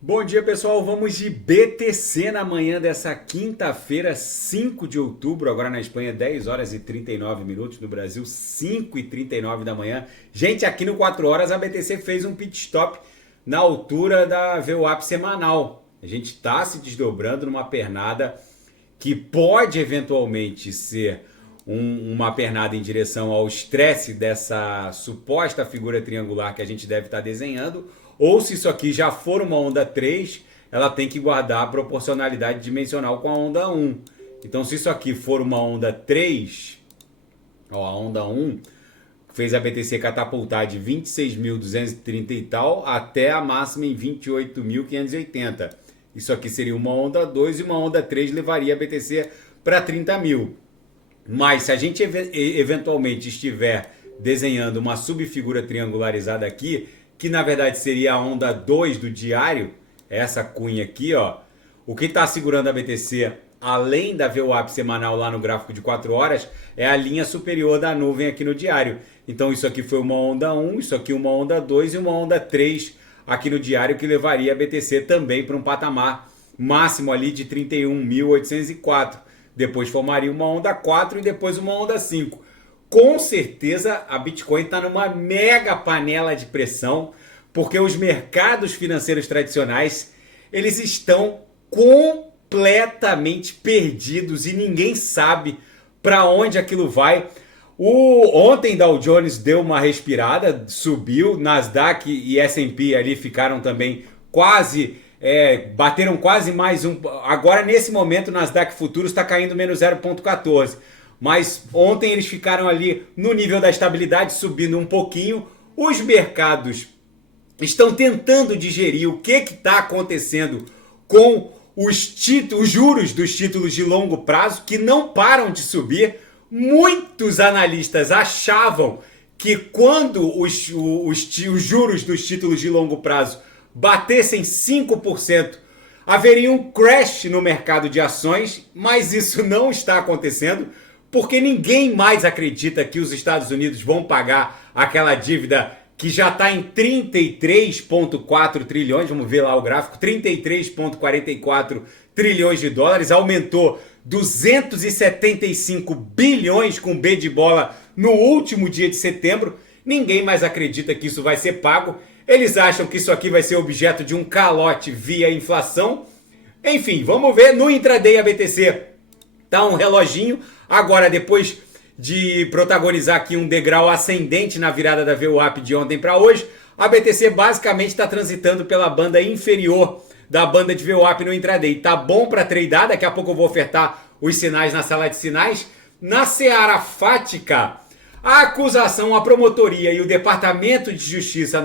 Bom dia, pessoal. Vamos de BTC na manhã dessa quinta-feira, 5 de outubro. Agora na Espanha, 10 horas e 39 minutos. No Brasil, 5 e 39 da manhã. Gente, aqui no 4 horas, a BTC fez um pit stop na altura da VWAP semanal. A gente está se desdobrando numa pernada que pode eventualmente ser uma pernada em direção ao estresse dessa suposta figura triangular que a gente deve estar desenhando, ou se isso aqui já for uma onda 3, ela tem que guardar a proporcionalidade dimensional com a onda 1. Então, se isso aqui for uma onda 3, ó, a onda 1 fez a BTC catapultar de 26.230 e tal até a máxima em 28.580. Isso aqui seria uma onda 2 e uma onda 3 levaria a BTC para 30 mil. Mas se a gente eventualmente estiver desenhando uma subfigura triangularizada aqui, que na verdade seria a onda 2 do diário, essa cunha aqui, ó, o que está segurando a BTC, além da VWAP semanal lá no gráfico de 4 horas, é a linha superior da nuvem aqui no diário. Então isso aqui foi uma onda 1, isso aqui uma onda 2 e uma onda 3 aqui no diário, que levaria a BTC também para um patamar máximo ali de 31.804. Depois formaria uma onda 4 e depois uma onda 5. Com certeza a Bitcoin está numa mega panela de pressão, porque os mercados financeiros tradicionais, eles estão completamente perdidos e ninguém sabe para onde aquilo vai. Ontem Dow Jones deu uma respirada, subiu, Nasdaq e S&P ali ficaram também bateram quase mais um. Agora nesse momento o Nasdaq Futuros está caindo menos 0,14. Mas ontem eles ficaram ali no nível da estabilidade, subindo um pouquinho. Os mercados estão tentando digerir o que está acontecendo com os juros dos títulos de longo prazo, que não param de subir. Muitos analistas achavam que quando os juros dos títulos de longo prazo batessem 5%, haveria um crash no mercado de ações, mas isso não está acontecendo, porque ninguém mais acredita que os Estados Unidos vão pagar aquela dívida que já está em 33,4 trilhões, vamos ver lá o gráfico, 33,44 trilhões de dólares, aumentou 275 bilhões com B de bola no último dia de setembro. Ninguém mais acredita que isso vai ser pago. Eles acham que isso aqui vai ser objeto de um calote via inflação. Enfim, vamos ver. No intraday a BTC tá um reloginho. Agora, depois de protagonizar aqui um degrau ascendente na virada da VWAP de ontem para hoje, a BTC basicamente está transitando pela banda inferior da banda de VWAP no intraday. Tá bom para tradear, daqui a pouco eu vou ofertar os sinais na sala de sinais. Na seara fática, a acusação, a promotoria e o Departamento de Justiça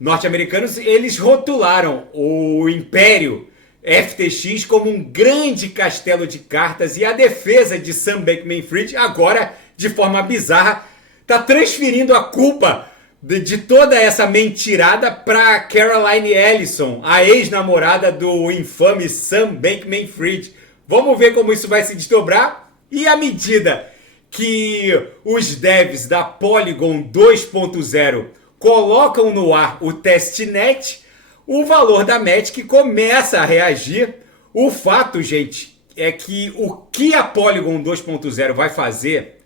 norte-americanos, eles rotularam o império FTX como um grande castelo de cartas, e a defesa de Sam Bankman-Fried, agora, de forma bizarra, está transferindo a culpa de toda essa mentirada para Caroline Ellison, a ex-namorada do infame Sam Bankman-Fried. Vamos ver como isso vai se desdobrar. E à medida que os devs da Polygon 2.0 colocam no ar o testnet, o valor da Matic começa a reagir. O fato, gente, é que o que a Polygon 2.0 vai fazer,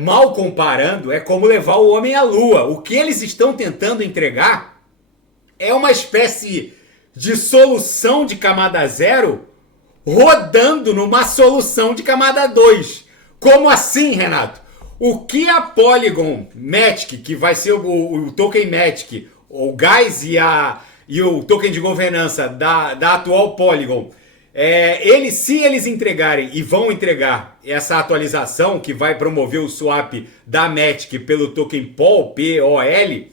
mal comparando, é como levar o homem à lua. O que eles estão tentando entregar é uma espécie de solução de camada 0 rodando numa solução de camada 2. Como assim, Renato? O que a Polygon Matic, que vai ser o token Matic, o gás e o token de governança da atual Polygon, se eles entregarem e vão entregar essa atualização que vai promover o swap da Matic pelo token POL, P-O-L,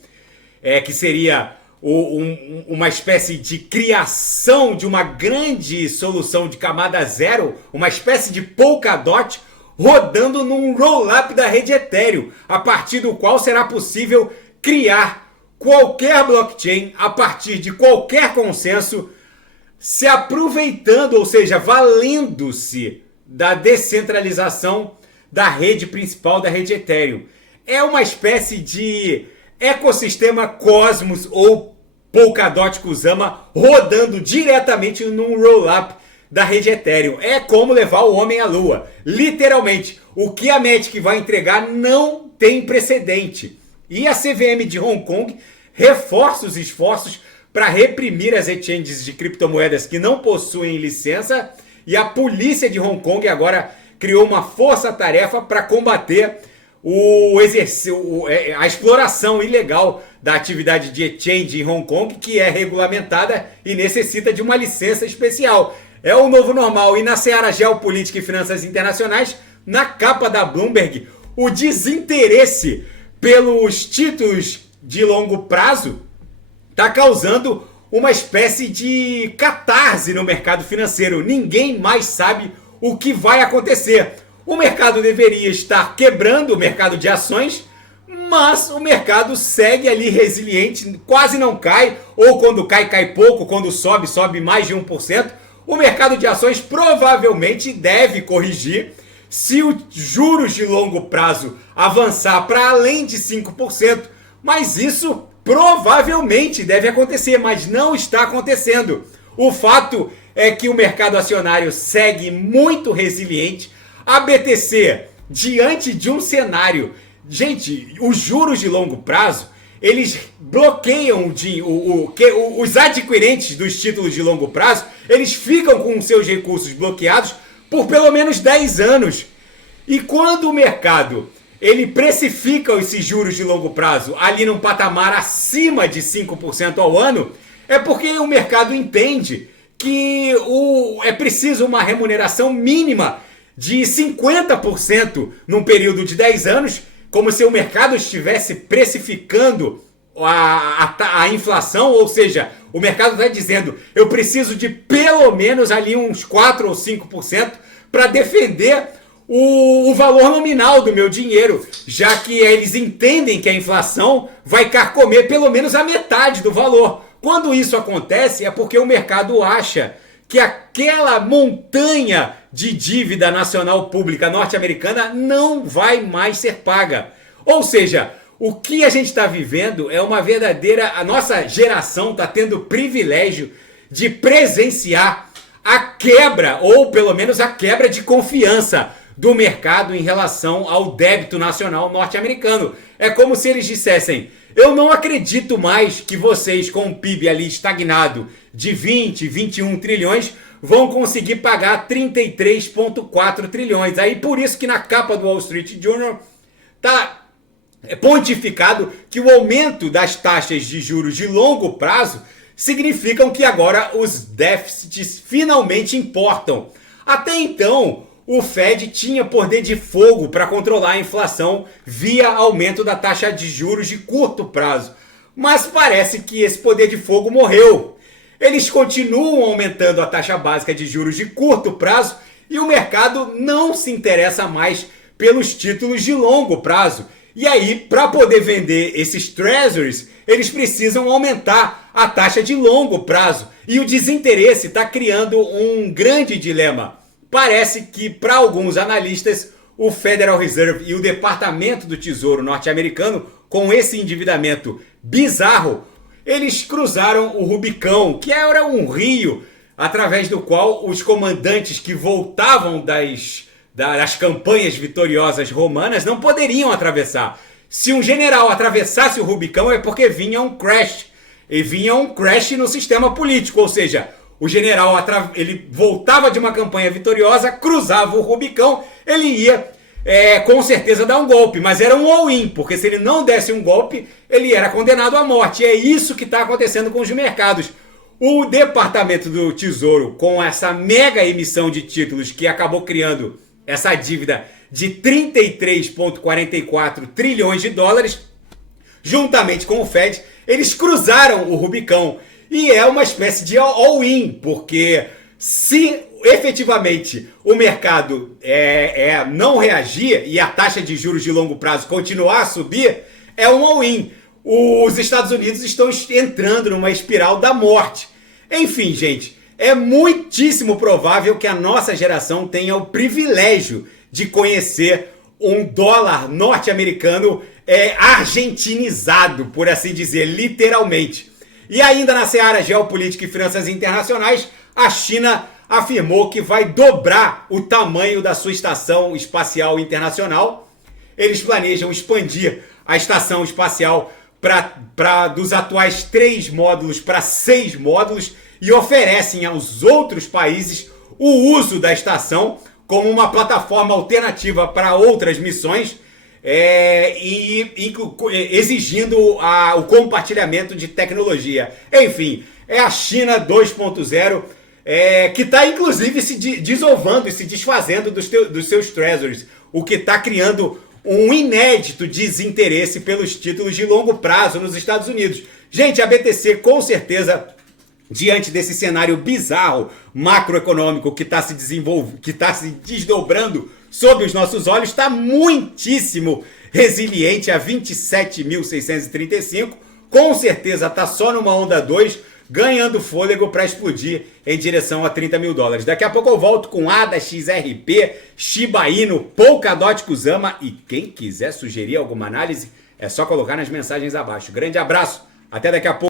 que seria uma espécie de criação de uma grande solução de camada 0, uma espécie de Polkadot rodando num roll-up da rede Ethereum, a partir do qual será possível criar qualquer blockchain a partir de qualquer consenso, se aproveitando, ou seja, valendo-se da descentralização da rede principal da rede Ethereum. É uma espécie de ecossistema Cosmos ou Polkadot Kusama rodando diretamente num roll-up da rede Ethereum. É como levar o homem à lua. Literalmente, o que a Matic vai entregar não tem precedente. E a CVM de Hong Kong reforça os esforços para reprimir as exchanges de criptomoedas que não possuem licença. E a polícia de Hong Kong agora criou uma força-tarefa para combater a exploração ilegal da atividade de exchange em Hong Kong, que é regulamentada e necessita de uma licença especial. É o novo normal. E na seara geopolítica e finanças internacionais, na capa da Bloomberg, o desinteresse pelos títulos de longo prazo está causando uma espécie de catarse no mercado financeiro. Ninguém mais sabe o que vai acontecer. O mercado deveria estar quebrando, o mercado de ações, mas o mercado segue ali resiliente, quase não cai, ou quando cai, cai pouco, quando sobe, sobe mais de 1%. O mercado de ações provavelmente deve corrigir se os juros de longo prazo avançar para além de 5%, mas isso provavelmente deve acontecer, mas não está acontecendo. O fato é que o mercado acionário segue muito resiliente. A BTC, diante de um cenário... Gente, os juros de longo prazo, eles bloqueiam os adquirentes dos títulos de longo prazo, eles ficam com seus recursos bloqueados por pelo menos 10 anos. E quando o mercado ele precifica esses juros de longo prazo ali num patamar acima de 5% ao ano, é porque o mercado entende que é preciso uma remuneração mínima de 50% num período de 10 anos, como se o mercado estivesse precificando a inflação, ou seja, o mercado está dizendo, eu preciso de pelo menos ali uns 4 ou 5% para defender o valor nominal do meu dinheiro, já que eles entendem que a inflação vai carcomer pelo menos a metade do valor. Quando isso acontece é porque o mercado acha que aquela montanha de dívida nacional pública norte-americana não vai mais ser paga. Ou seja, o que a gente está vivendo é uma verdadeira... A nossa geração está tendo o privilégio de presenciar a quebra, ou pelo menos a quebra de confiança do mercado em relação ao débito nacional norte-americano. É como se eles dissessem, eu não acredito mais que vocês com o PIB ali estagnado de 20, 21 trilhões vão conseguir pagar 33,4 trilhões. Aí por isso que na capa do Wall Street Journal está pontificado que o aumento das taxas de juros de longo prazo significam que agora os déficits finalmente importam. Até então, o Fed tinha poder de fogo para controlar a inflação via aumento da taxa de juros de curto prazo. Mas parece que esse poder de fogo morreu. Eles continuam aumentando a taxa básica de juros de curto prazo e o mercado não se interessa mais pelos títulos de longo prazo. E aí, para poder vender esses treasuries, eles precisam aumentar a taxa de longo prazo. E o desinteresse está criando um grande dilema. Parece que, para alguns analistas, o Federal Reserve e o Departamento do Tesouro norte-americano, com esse endividamento bizarro, eles cruzaram o Rubicão, que era um rio através do qual os comandantes que voltavam das campanhas vitoriosas romanas não poderiam atravessar. Se um general atravessasse o Rubicão é porque vinha um crash. E vinha um crash no sistema político, ou seja, o general ele voltava de uma campanha vitoriosa, cruzava o Rubicão, ele ia com certeza dar um golpe, mas era um all-in, porque se ele não desse um golpe, ele era condenado à morte. E é isso que está acontecendo com os mercados. O Departamento do Tesouro, com essa mega emissão de títulos que acabou criando essa dívida de 33,44 trilhões de dólares, juntamente com o Fed, eles cruzaram o Rubicão. E é uma espécie de all-in, porque se efetivamente o mercado não reagir e a taxa de juros de longo prazo continuar a subir, é um all-in. Os Estados Unidos estão entrando numa espiral da morte. Enfim, gente, é muitíssimo provável que a nossa geração tenha o privilégio de conhecer um dólar norte-americano argentinizado, por assim dizer, literalmente. E ainda na seara geopolítica e finanças internacionais, a China afirmou que vai dobrar o tamanho da sua estação espacial internacional. Eles planejam expandir a estação espacial dos atuais 3 módulos para 6 módulos e oferecem aos outros países o uso da estação como uma plataforma alternativa para outras missões, exigindo o compartilhamento de tecnologia. Enfim, é a China 2.0 que está inclusive se desovando e se desfazendo dos seus treasuries, o que está criando um inédito desinteresse pelos títulos de longo prazo nos Estados Unidos. Gente, a BTC com certeza, diante desse cenário bizarro macroeconômico que está se desdobrando sob os nossos olhos, está muitíssimo resiliente a 27.635. Com certeza está só numa onda 2, ganhando fôlego para explodir em direção a 30 mil dólares. Daqui a pouco eu volto com ADA, XRP, Shiba Inu, Polkadot, Kusama, e quem quiser sugerir alguma análise é só colocar nas mensagens abaixo. Grande abraço, até daqui a pouco.